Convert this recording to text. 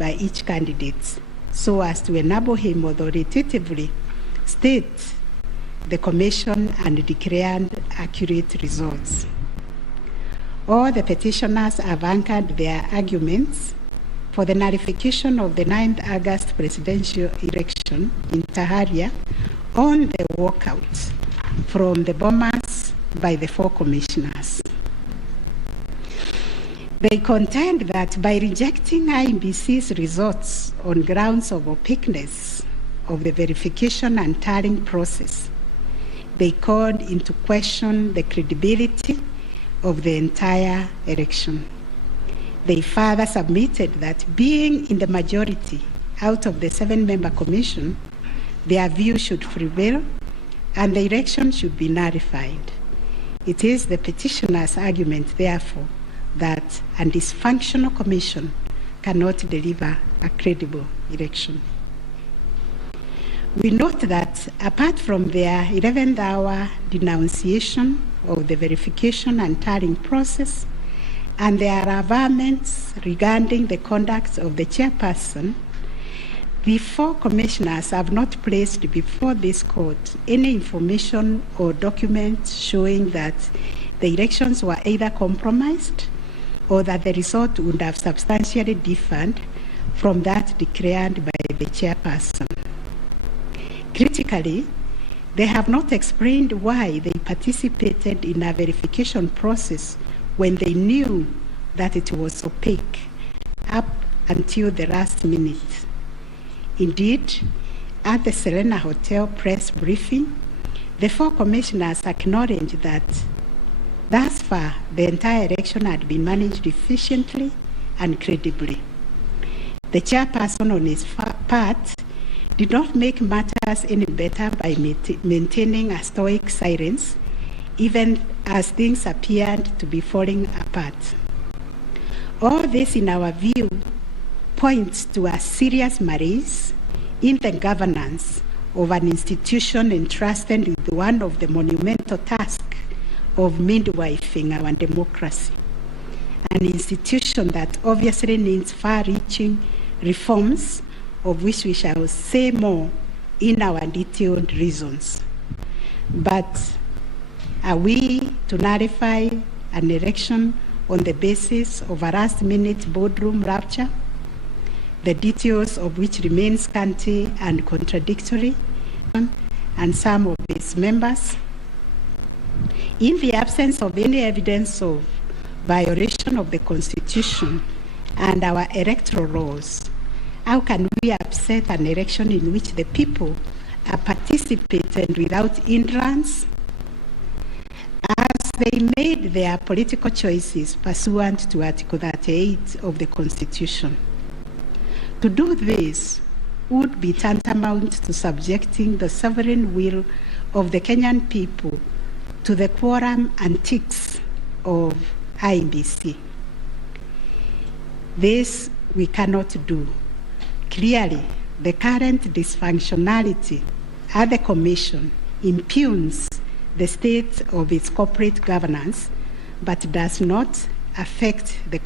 by each candidate so as to enable him authoritatively state the commission and declare accurate results. All the petitioners have anchored their arguments for the nullification of the 9th August presidential election in Taharia on the walkout from the bombers by the 4 commissioners. They contend that by rejecting IEBC's results on grounds of opaqueness of the verification and tallying process, they called into question the credibility of the entire election. They further submitted that being in the majority out of the 7-member commission, their view should prevail and the election should be nullified. It is the petitioner's argument, therefore, that a dysfunctional commission cannot deliver a credible election. We note that apart from their 11th hour denunciation of the verification and tallying process and their averments regarding the conduct of the chairperson, the 4 commissioners have not placed before this court any information or documents showing that the elections were either compromised or that the result would have substantially differed from that declared by the chairperson. Critically, they have not explained why they participated in a verification process when they knew that it was opaque up until the last minute. Indeed, at the Serena Hotel press briefing, the 4 commissioners acknowledged that thus far the entire election had been managed efficiently and credibly. The chairperson on his part did not make matters any better by maintaining a stoic silence, even as things appeared to be falling apart. All this, in our view, points to a serious malaise in the governance of an institution entrusted with one of the monumental tasks of midwifing our democracy, an institution that obviously needs far-reaching reforms, of which we shall say more in our detailed reasons. But are we to nullify an election on the basis of a last-minute boardroom rupture, the details of which remain scanty and contradictory, and some of its members? In the absence of any evidence of violation of the Constitution and our electoral laws, how can we upset an election in which the people are participating without hindrance, as they made their political choices pursuant to Article 38 of the Constitution? To do this would be tantamount to subjecting the sovereign will of the Kenyan people to the quorum antics of IEBC. This we cannot do. Clearly, the current dysfunctionality at the Commission impugns the state of its corporate governance, but does not affect the